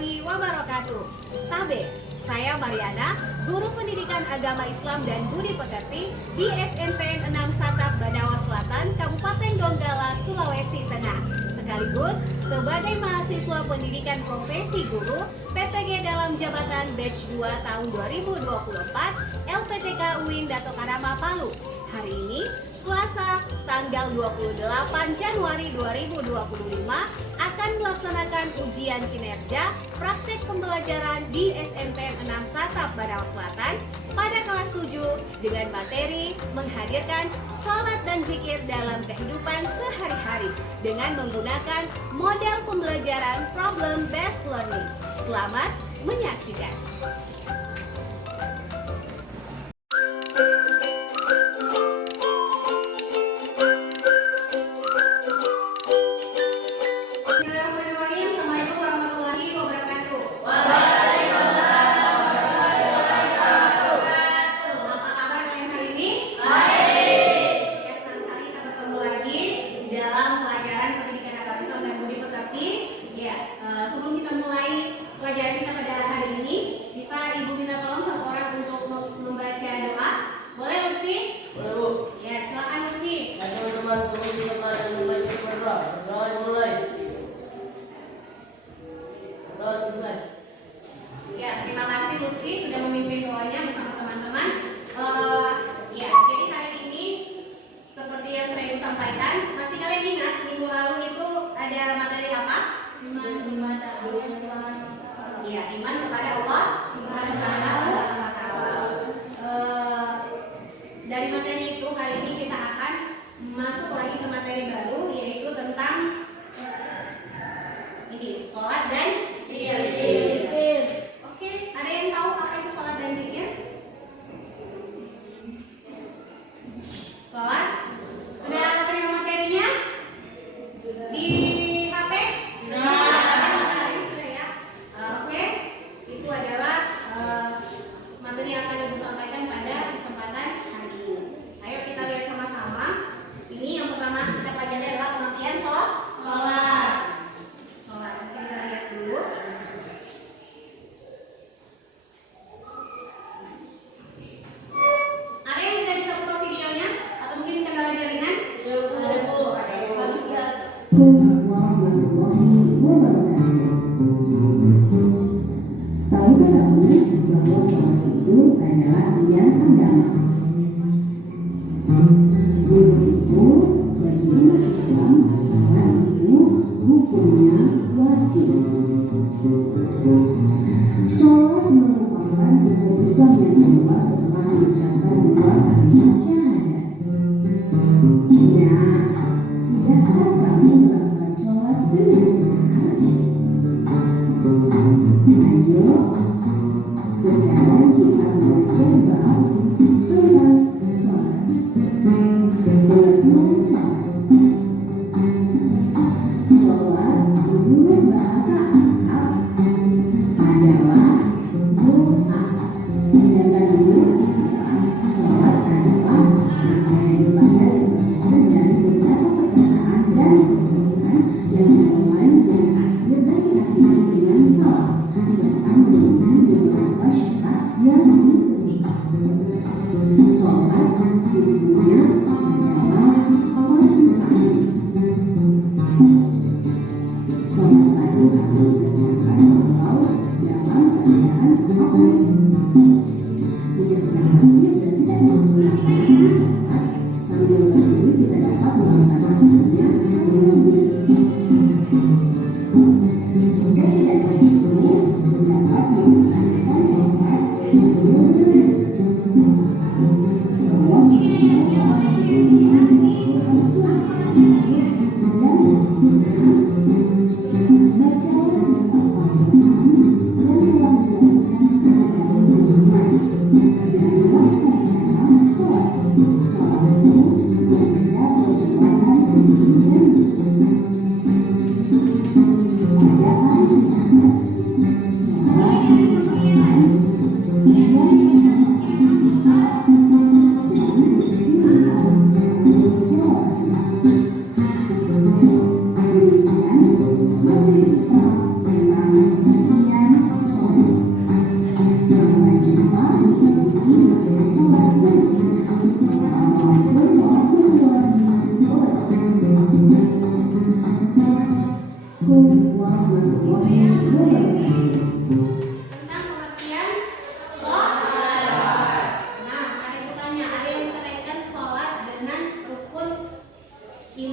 warahmatullahi wabarakatuh. Tabe, saya Mariana, guru pendidikan agama Islam dan budi pekerti di SMPN 6 Satap Badawa Selatan, Kabupaten Donggala, Sulawesi Tengah. Sekaligus sebagai mahasiswa pendidikan profesi guru PPG dalam jabatan batch 2 tahun 2024 LPTK UIN Dato Karama Palu. Hari ini Selasa tanggal 28 Januari 2025 akan melaksanakan ujian kinerja praktek pembelajaran di SMPN 6 Satap Badawa Selatan pada kelas 7 dengan materi menghadirkan salat dan zikir dalam kehidupan sehari-hari dengan menggunakan model pembelajaran problem based learning. Selamat menyaksikan. Sebelum kita mulai pelajaran kita pada hari ini, bisa Ibu minta tolong satu orang untuk membaca doa. Boleh Lutfi? Boleh Bu. Ya, silakan Lutfi. Ya teman-teman, sebelum kita membaca berdoa, berdoa mulai. Berdoa selesai. Ya, terima kasih Lutfi sudah memimpin doanya bersama teman-teman. Jadi hari ini seperti yang sudah Ibu sampaikan, masih kalian ingat minggu lalu itu ada materi apa? Iman kepada Allah Subhanahu wa Ta'ala. Dari materi itu kali ini kita akan masuk lagi ke materi baru, yaitu tentang ini sholat dan zikir. Oke, ada yang tahu apa itu sholat dan zikir? Sholat sudah terima materinya di HP? Itu adalah materi yang akan Ibu sampaikan pada kesempatan hari ini. Ayo kita lihat sama-sama. Ini yang pertama kita pelajari adalah pengertian sholat. Oke, kita lihat dulu. Ada yang tidak bisa buka videonya atau mungkin kendala jaringan? Ya Bu. Bagus ya. Warahmatullahi wabarakatuh. Tahukah kamu bahwa sholat itu adalah tiang agama? Untuk itu, bagi umat Islam, sholat itu hukumnya wajib. Sholat merupakan hukum Islam yang kedua setelah mengucapkan dua kalimat syahadat. Nah, sudahkah kamu melakukan sholat dengan benar? Ayo, sekarang kita belajar bab tentang sholat. Pengertian sholat. Sholat menurut bahasa Arab adalah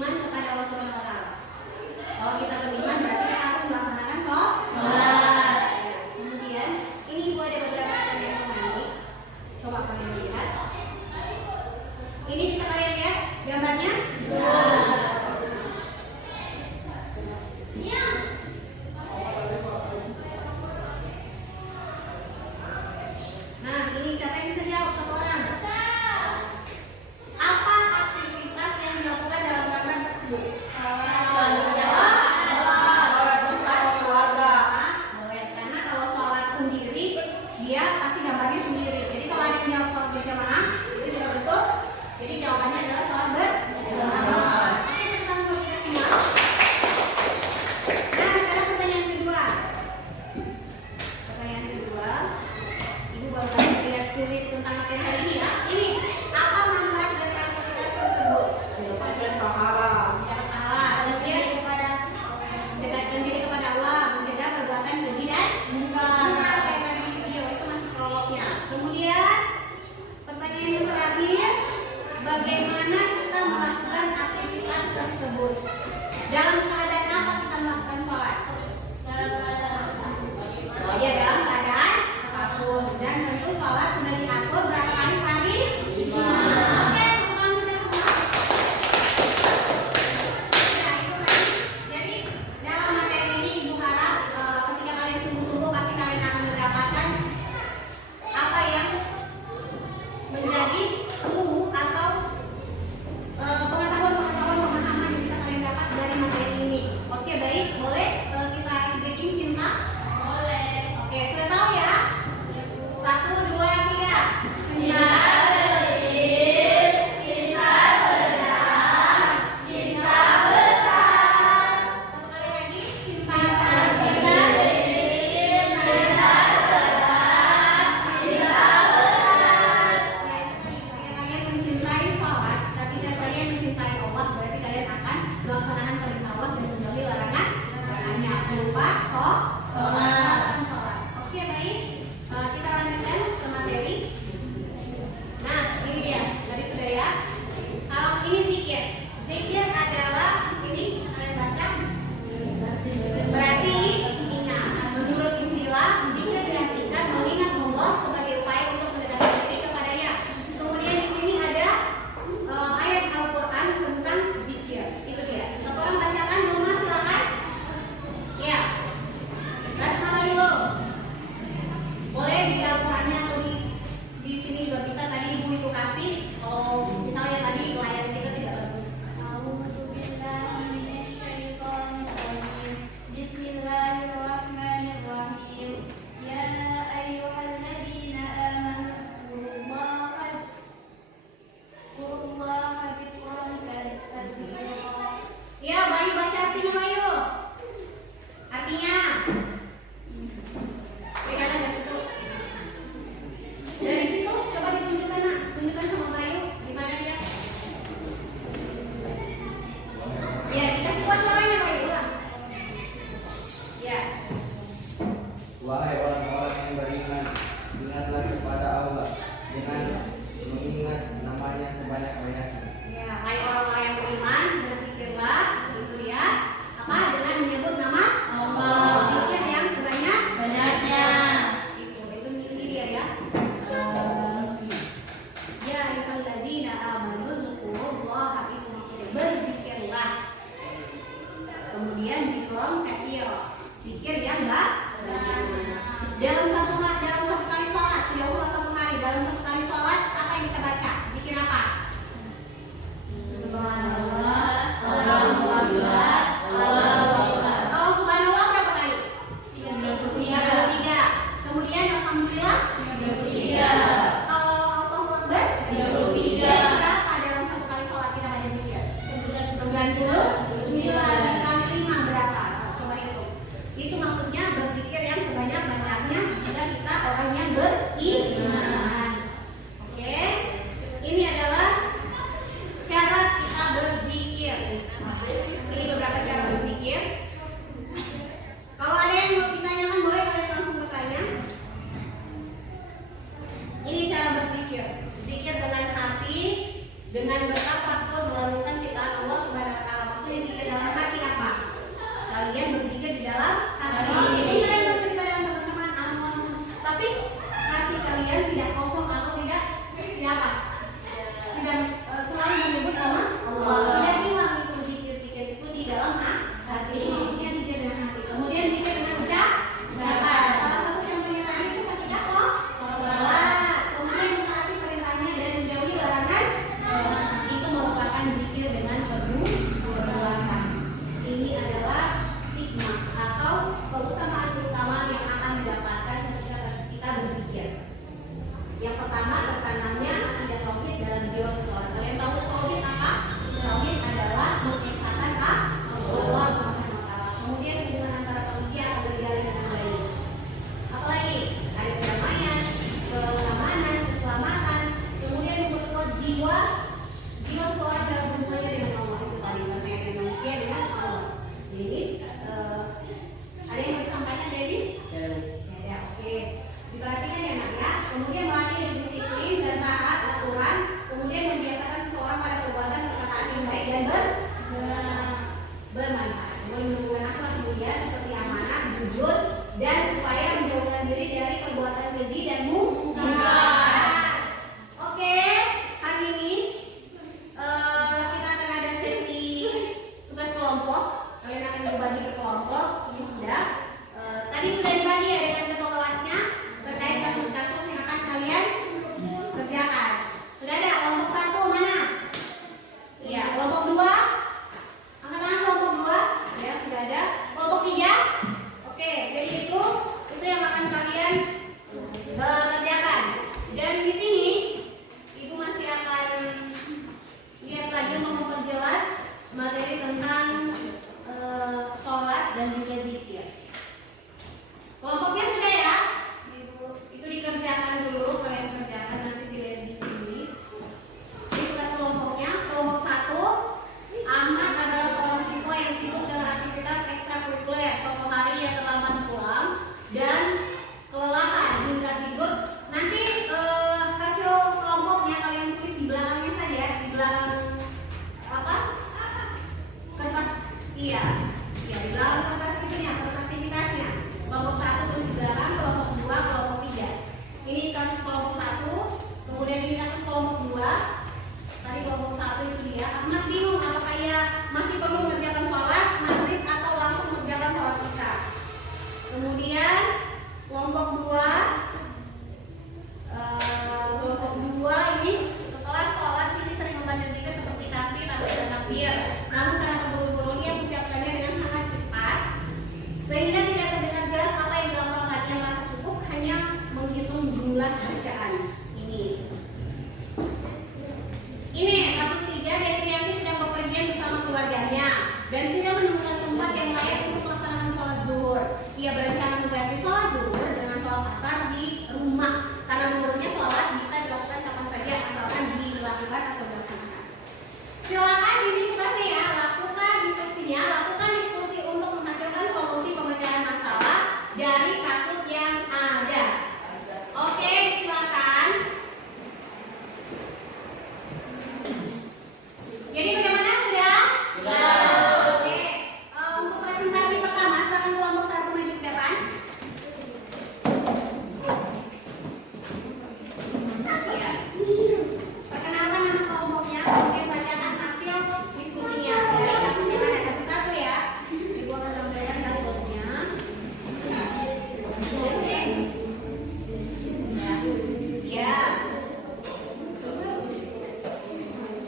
beriman kepada Allah Subhanahu wa taala. Kalau kita beriman berarti kita harus melaksanakan sholat. Kemudian ini Ibu ada beberapa pertanyaan menarik. Coba kalian lihat. Ini bisa kalian lihat gambarnya? Nah, ini siapa yang bisa jawab? Satu orang. Apa aktivitas yang dilakukan dalam gambar tersebut? Boleh, karena kalau sholat sendiri dia pasti gambarnya sendiri. Jadi kalau ada yang jawab sholat berjamaah itu tidak betul. Jadi jawabannya adalah sholat berjamaah. Oke, tentang kita semua. Nah, sekarang pertanyaan kedua. Pertanyaan kedua. Ibu baru tadi lihat kulit tentang materi hari ini ya. Ini apa manfaat dari aktivitas tersebut? Tidak salah. Kemudian mendekatkan diri kepada Allah, mencegah perbuatan keji dan mungkar. Kayak tadi di video itu masih prolognya. Kemudian pertanyaan yang terakhir, bagaimana kita melakukan aktivitas tersebut? Dalam keadaan apa kita melakukan sholat? Ya, dalam keadaan apapun. Dan tentu sholat sudah diatur berapa kali sehari? 5. Oke, tepuk tangan kita semua. Nah, itu tadi. Jadi dalam materi ini Ibu harap ketika kalian sungguh-sungguh pasti kalian akan mendapatkan apa yang menjadi ilmu atau pengetahuan-pengetahuan pemahaman yang bisa kalian dapat dari materi ini. Oke, baik. Boleh kita speaking cinta? Oke, sudah tahu ya? 1, 2, 3. Cinta legit, cinta sedang, cinta besar. Satu kali lagi, cinta legit, cinta sedang, cinta besar. Nah, itu tadi ketika kalian mencintai sholat, ketika kalian mencintai Allah, berarti kalian akan melaksanakan perintah Allah dan menjauhi larangannya. Berupa sholat. Oke, baik. Kita lanjutkan ke materi. Nah, ini dia. Tadi sudah ya. Kalau ini zikir. Zikir adalah, ini bisa kalian baca. Berarti ingat. Menurut istilah, zikir diartikan mengingat Allah sebagai upaya untuk mendekatkan diri kepadanya. Kemudian di sini ada ayat Al-Quran tentang zikir. Itu dia. Satu orang bacakan, rumah silakan. Ya. Basmalah dulu. Boleh di Al-Qurannya atau di sini juga bisa. Tadi Ibu itu kasih. Kalau misalnya tadi layar kita tidak bagus. Bismillahirrahmanirrahim. Ya ayyuhalladzina amanu qurullaha dzikran katsira. Ya, Bayu baca artinya Bayu. Artinya kelihatan dari situ. Dari situ coba ditunjukkan nak, tunjukkan sama Bayu di mana dia. Ya, dikasih kuat suaranya Bayu, ulang. Ya. Wahai orang-orang yang beriman, ingatlah kepada Allah dengan mengingat namanya sebanyak-banyaknya. Ya, hai orang-orang yang beriman, berzikirlah, itu dia. Apa? Dengan menyebut nama Allah. Zikir yang sebanyak-banyaknya. Itu ini dia ya. Ya ayyuhalladzina amanu dzkurullaha, itu maksudnya berzikirlah. Kemudian zikron katsira, zikir yang banyak. Dalam satu kali sholat, tidak usah satu kali. Dalam satu kali sholat apa yang kita baca? Zikir apa? Kalau subhanallah berapa kali? 33. Kemudian alhamdulillah 33. Kalau Allahu Akbar 33. Berapa dalam satu kali sholat kita baca zikir? 99. Kali 5 berapa? Coba Jiwa seseorang dalam hubungannya dengan Allah itu tadi berkaitan manusia dengan Allah. Denis, ada yang mau disampaikan Denis? Ya, oke. Diperhatikan ya nak ya. Kemudian melatih dan disiplin dan taat aturan. Kemudian membiasakan seseorang pada perbuatan perkataan yang baik dan bermanfaat. Menunjukkan akhlak mulia seperti amanah, jujur, dan upaya menjauhkan diri dari perbuatan keji dan mungkar. Oke, hari ini kita akan ada sesi tugas kelompok. Kalian akan dibagi ke kelompok. Ini sudah. Tadi sudah dibagi ya dengan ketua kelasnya terkait kasus-kasus yang akan kalian kerjakan. Sudah ada kelompok 1 mana? Iya, kelompok 2. Angkat tangan kelompok 2. Ya, sudah ada. Kelompok 3. Oke, jadi itu yang akan kalian kerjakan. Dan di sini Ibu masih akan lihat lagi memperjelas materi tentang sholat dan juga zikir. Kelompoknya sudah ya? Itu dikerjakan dulu, kalian kerjakan nanti dilihat di sini. Ini tugas kelompoknya. Kelompok 1, Ahmad adalah seorang siswa yang sibuk dengan aktivitas ekstrakurikuler. Suatu hari ia terlambat pulang dan kelelahan hingga tidur. Nanti hasil kelompoknya kalian tulis di belakangnya saja, di belakang apa? Kertas. Iya, di belakang kertas itunya, kertas aktivitasnya. Kelompok 1 tulis di belakang, kelompok 2, kelompok 3. Ini kasus kelompok 1, kemudian ini kasus kelompok 2. Tadi kelompok 1 itu dia. Ahmad bingung apakah ia masih perlu mengerjakan sholat maghrib atau langsung mengerjakan sholat isya. Kemudian kelompok 2 ini setelah sholat Siti sering membaca zikir seperti tasbih, tahmid dan takbir. Namun karena terburu-buru ia mengucapkannya dengan sangat cepat sehingga tidak terdengar jelas apa yang dilafalkannya. Merasa cukup hanya menghitung jumlah bacaan. Ini kasus 3, Deprianti sedang bepergian bersama keluarganya dan tidak menemukan tempat yang layak untuk melaksanakan sholat zuhur. Ia berencana mengganti sholat zuhur dengan sholat asar di rumah karena menurutnya sholat bisa dilakukan kapan saja asalkan dilakukan atau dilaksanakan. Silakan ini tugasnya ya, lakukan diskusinya, lakukan diskusi untuk menghasilkan solusi pemecahan masalah dari kasus yang ada. Oke, silakan. Jadi bagaimana sudah? Oke. Untuk presentasi pertama, silakan kelompok 1 maju ke depan. Iya. Perkenalkan nama kelompoknya, kemudian bacakan hasil diskusinya. Dari kasus yang ada, kasus 1 ya. Ibu akan tampilkan kasusnya. Oke. Ya. Siap.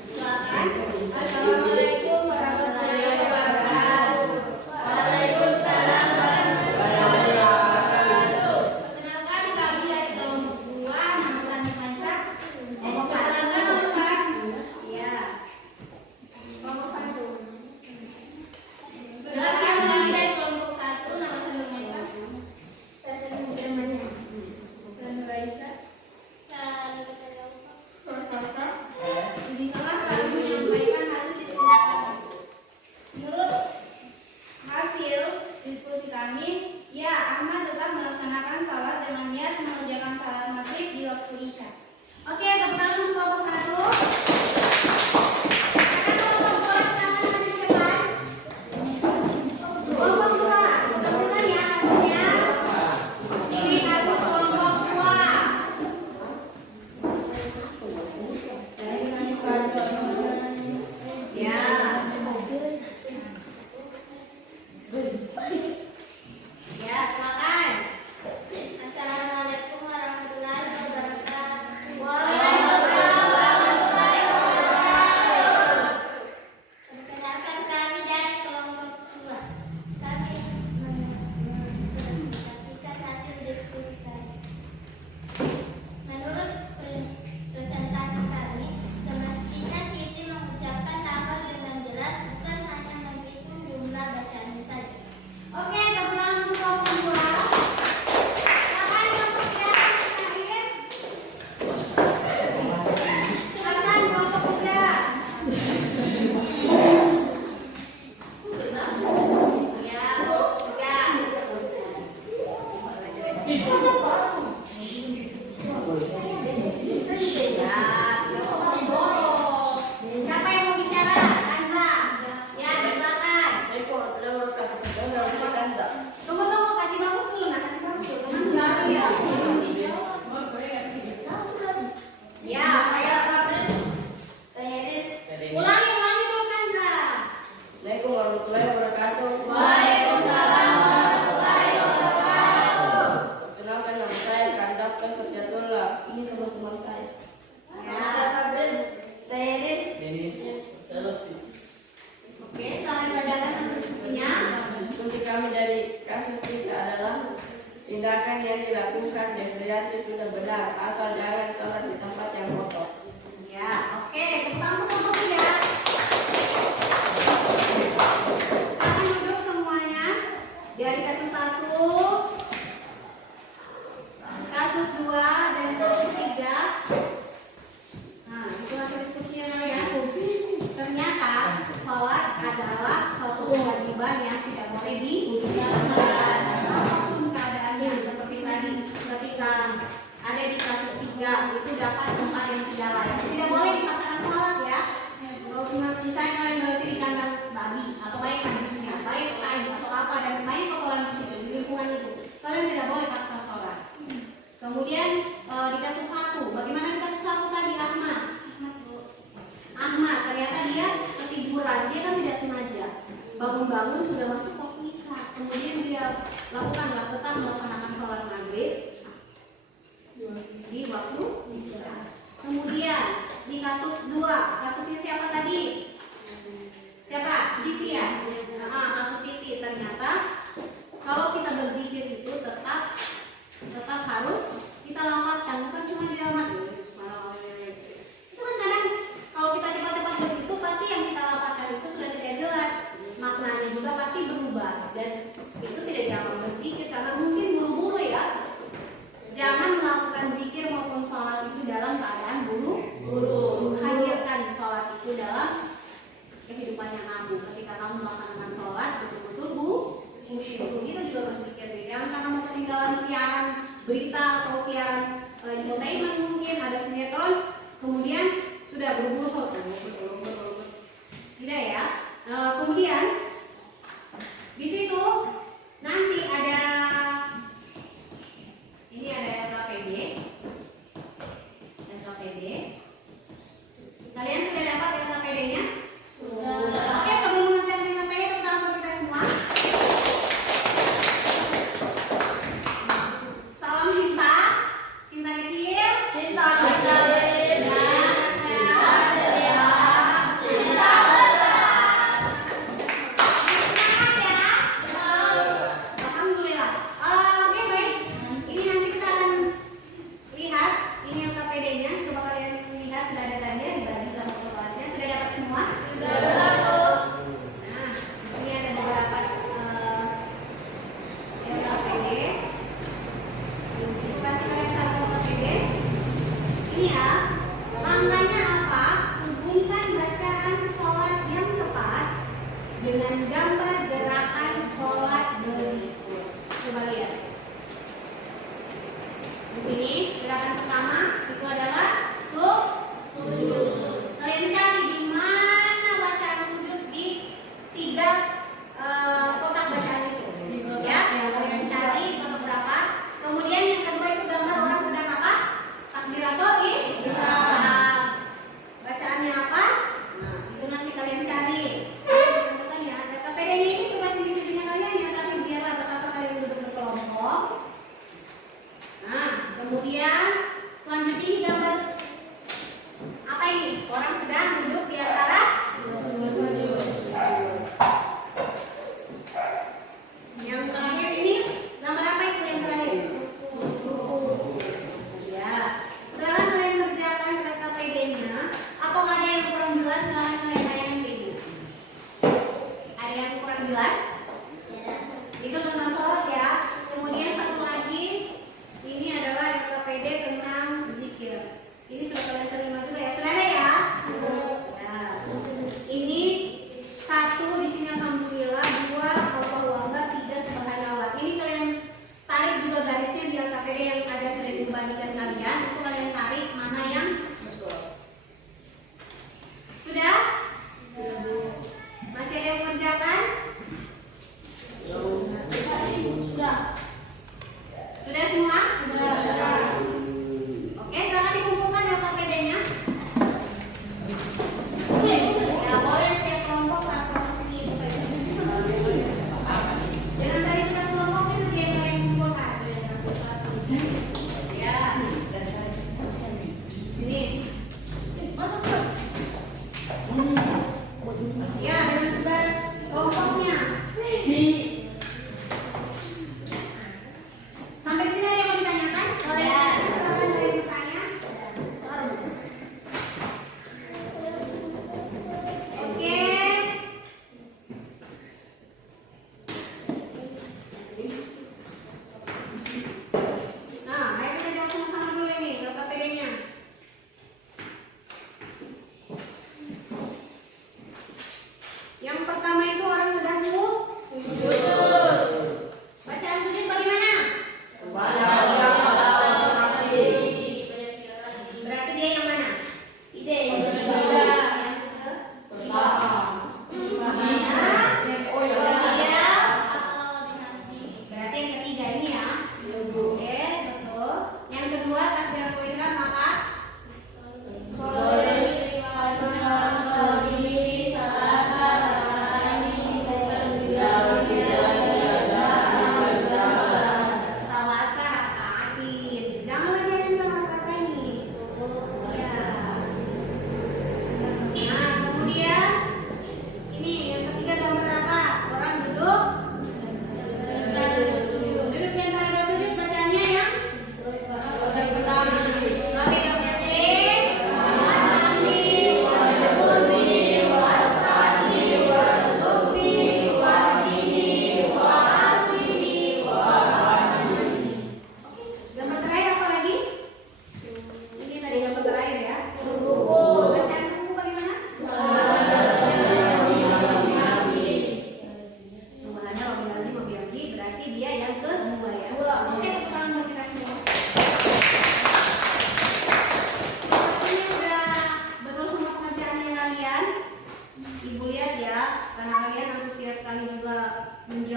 Silakan. Assalamualaikum warahmatullahi wabarakatuh. Waalaikumsalam warahmatullahi wabarakatuh. Perkenalkan kami dari kelompok 2, nama kami Masak. Perkenalkan Masak. Iya. Kelompok 1. Perkenalkan kami dari kelompok 1, nama kami Masak. Namanya. Dan Raisa. Di tengah kami menyampaikan adalah suatu kewajiban yang tidak boleh ditinggalkan apapun keadaannya, seperti tadi ketika ada di kasus 3 itu dapat tempat yang tidak layak, tidak boleh dipaksakan sholat ya. Terus misalnya kalian berarti di kandang babi atau main najisnya, main kain atau apa dan main kotoran di situ di lingkungan itu, kalian tidak boleh paksa sholat. Kemudian di kasus 1, bagaimana di kasus 1 tadi Ahmad ternyata dia ketiduran, dia kan tidak sengaja bangun-bangun sudah masuk waktu isya, kemudian dia tetap melaksanakan sholat maghrib di waktu isya. Kemudian di kasus 2, kasusnya siapa tadi? Siapa? Siti ya? Kasus Siti, ternyata kalau kita berzikir itu tetap harus kita lapaskan, bukan cuma di dalam hati. Itu kan kadang kalau kita cepat-cepat begitu pasti yang kita lapaskan itu sudah tidak jelas, maknanya juga pasti berubah dan itu tidak dianggap berzikir karena mungkin buru-buru ya. Jangan melakukan zikir maupun sholat itu dalam keadaan buru-buru. Hadirkan sholat itu dalam kehidupannya kamu. Ketika kamu melaksanakan sholat betul-betul khusyuk. Itu juga berzikir. Jangan karena mau ketinggalan siaran berita atau siaran entertainment mungkin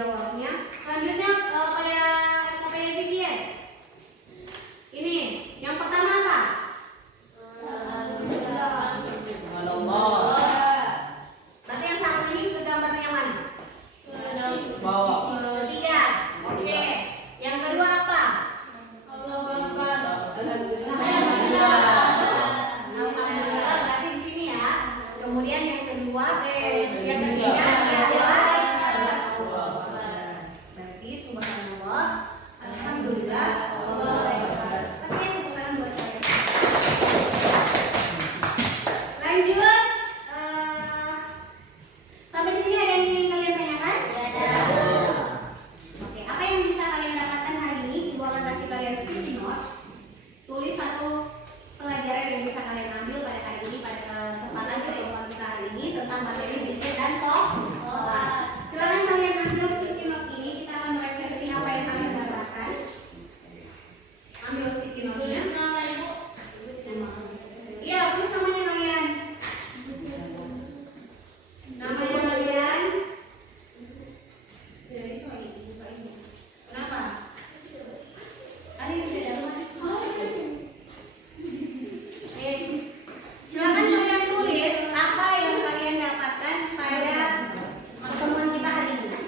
menjawabnya. Selanjutnya pada zikir. Ini yang pertama apa? Berarti yang satu ini gambarnya yang mana? Ketiga. Oke. Yang kedua apa? Alhamdulillah. Berarti di sini ya. Kemudian yang kedua, yang ketiga adalah berarti subhanallah, alhamdulillah, Allahu Akbar. Oke, tepuk tangan buat saya. Lanjut. Sampai di sini ada yang ingin kalian tanyakan? Oke, apa yang bisa kalian dapatkan hari ini? Ibu akan kasih kalian sticky note. Tulis satu pelajaran yang bisa kalian ambil pada hari ini, pada kesempatan pertemuan kita hari ini tentang materi zikir dan sholat. Silakan kalian ambil sticky note ini. Kita akan merefleksi apa yang kalian dapatkan. Ambil sticky note-nya. Iya, tulis namanya kalian. Namanya kalian. Kenapa? Ada yang tidak masih. Silakan kalian tulis apa yang kalian dapatkan pada pertemuan kita hari ini.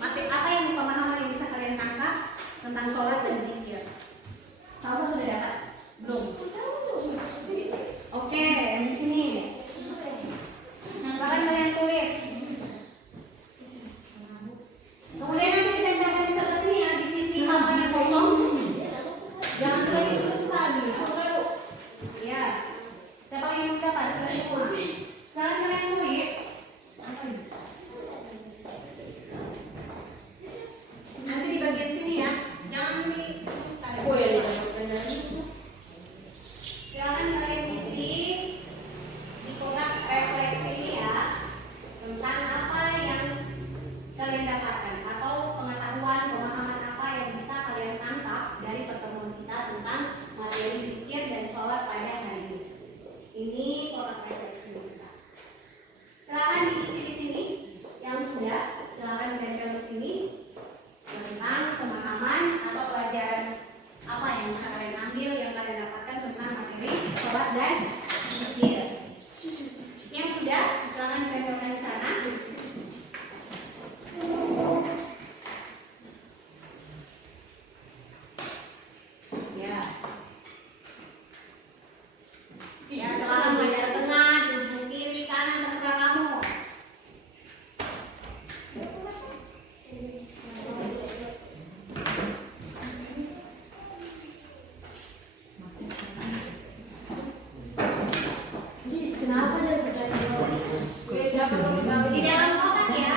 Apa yang pemahaman yang bisa kalian tangkap tentang sholat dan zikir. Salsa sudah dapat? Belum? Oke, di sini. Silakan kalian tulis. Kemudian nanti kita datang di sebelah sini ya, di sisi papan yang kosong. Jangan selalu susah gitu. Ya. Siapa yang ingin dapat? Silakan kalian tulis. Nanti di bagian sini ya. Jangan di silakan kalian isi di kotak refleksi ya tentang apa yang kalian dapatkan atau pengetahuan pemahaman apa yang bisa kalian tangkap dari pertemuan kita tentang materi zikir dan sholat pada hari ini. Ini kotak refleksi kita. Silakan diisi di sini yang sudah. Silakan ditempel di sini tentang pemahaman atau pelajaran apa yang bisa kalian ambil yang kalian dapatkan tentang materi sholat dan zikir. Yang sudah, silakan ditempelkan di sana. Ya. Ya, silakan belajar tengah, duduk kiri, kanan, terserah kamu. Kenapa dari sekian di dalam kotak ya?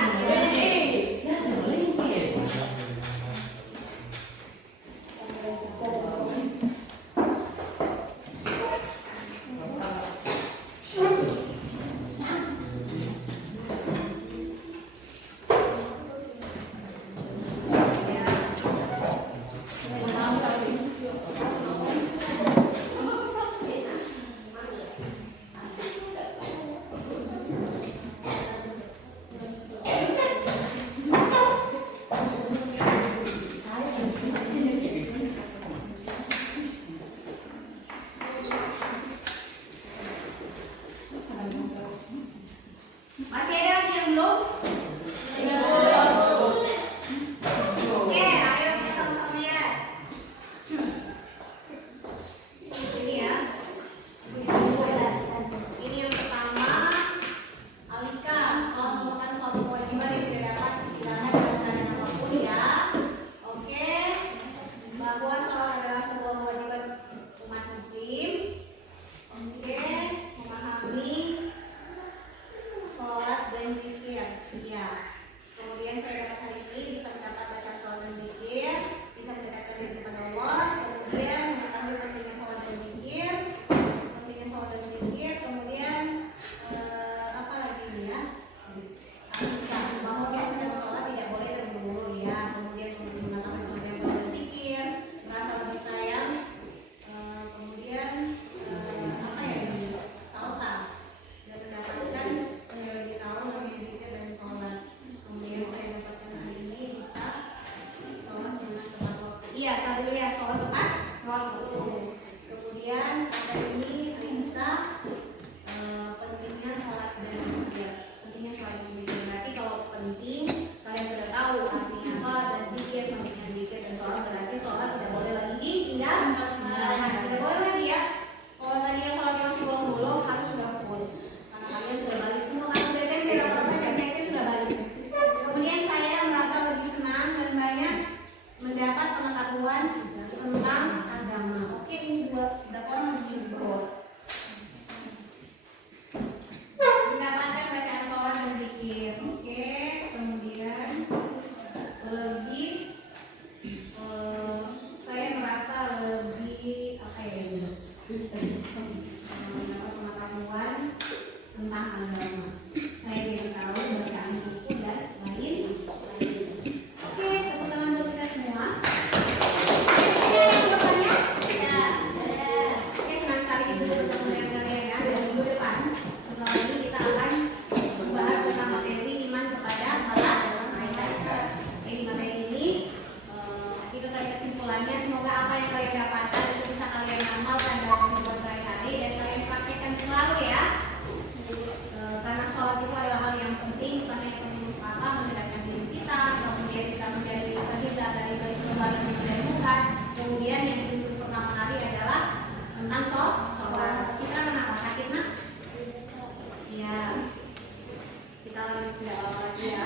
Masih ada lagi yang belum? Oke, ayo kita sama-sama lihat. Ini ya. Ini yang pertama, Alika, soal merupakan suatu kewajiban yang tidak dapat ditinggalkan dalam keadaan apapun ya. Oke, bahwa sholat adalah sebuah kewajiban umat muslim. Oke, memahami sholat dan zikir. tentang agama. Saya ingin tahu bacaan buku dan lain. Oke, tepuk tangan buat kita semua. Ada yang bertanya? Oke, senang sekali ibu bertemu dengan kalian ya. Dan minggu depan, setelah ini kita akan membahas tentang materi iman kepada Allah. Ini materi ini itu tadi kesimpulannya. Semoga apa yang kalian dapatkan itu bisa kalian amalkan dalam kehidupan sehari-hari dan kalian praktekkan selalu ya. Karena sholat itu adalah hal yang penting, bukan hanya untuk apa mendekatkan diri kita, kemudian kita menjadi terhindar dari perbuatan yang bukan. Kemudian yang dituntut pertama kali adalah tentang sholat. Citra kenapa sakit nak? Iya. Kita lanjut lagi ya.